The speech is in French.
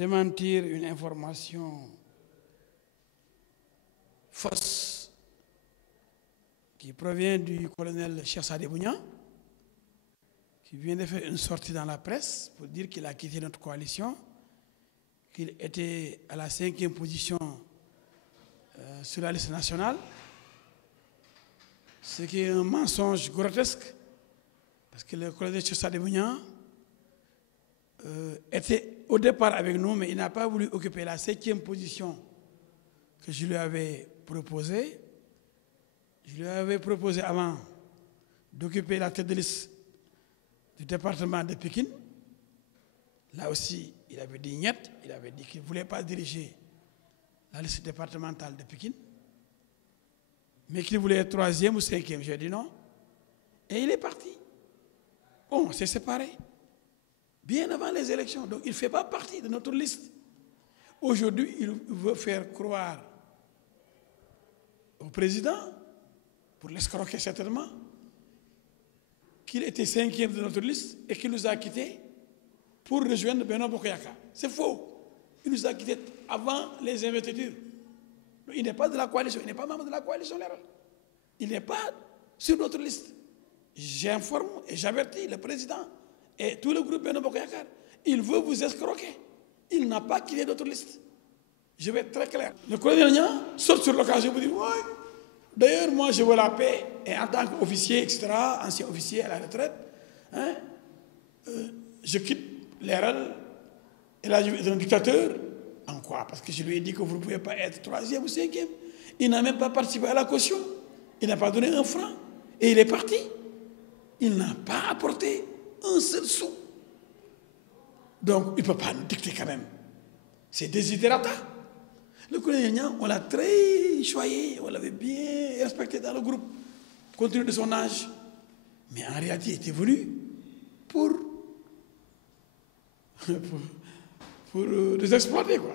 démentir une information fausse qui provient du colonel Cheikh Sadibou Niang, qui vient de faire une sortie dans la presse pour dire qu'il a quitté notre coalition, qu'il était à la 5e position sur la liste nationale, ce qui est un mensonge grotesque, parce que le colonel Cheikh Sadibou Niang était au départ avec nous, mais il n'a pas voulu occuper la 5e position que je lui avais proposée. Je lui avais proposé avant d'occuper la tête de liste du département de Pikine. Là aussi, il avait dit niet, il avait dit qu'il ne voulait pas diriger la liste départementale de Pikine, mais qu'il voulait être 3e ou 5e. J'ai dit non. Et il est parti. On s'est séparés bien avant les élections. Donc il ne fait pas partie de notre liste. Aujourd'hui, il veut faire croire au président, pour l'escroquer certainement, qu'il était 5e de notre liste et qu'il nous a quittés pour rejoindre Benno Bokk Yakaar. C'est faux. Il nous a quittés avant les investitures. Il n'est pas de la coalition, il n'est pas membre de la coalition libérale. Il n'est pas sur notre liste. J'informe et j'avertis le président et tout le groupe Benno Bokk Yakaar. Il veut vous escroquer. Il n'a pas quitté notre liste. Je vais être très clair. Le colonel Niang saute sur l'occasion pour dire oui. D'ailleurs, moi, je veux la paix. Et en tant qu'officier, etc., ancien officier à la retraite, je quitte l'ERL. Et là, je suis un dictateur. En quoi? Parce que je lui ai dit que vous ne pouvez pas être 3e ou 5e. Il n'a même pas participé à la caution. Il n'a pas donné un franc. Et il est parti. Il n'a pas apporté un seul sou. Donc, il ne peut pas nous dicter quand même. C'est desiderata. Le colonel Niang, on l'a très choyé, on l'avait bien respecté dans le groupe, compte tenu de son âge. Mais en réalité, il était venu pour nous exploiter, quoi.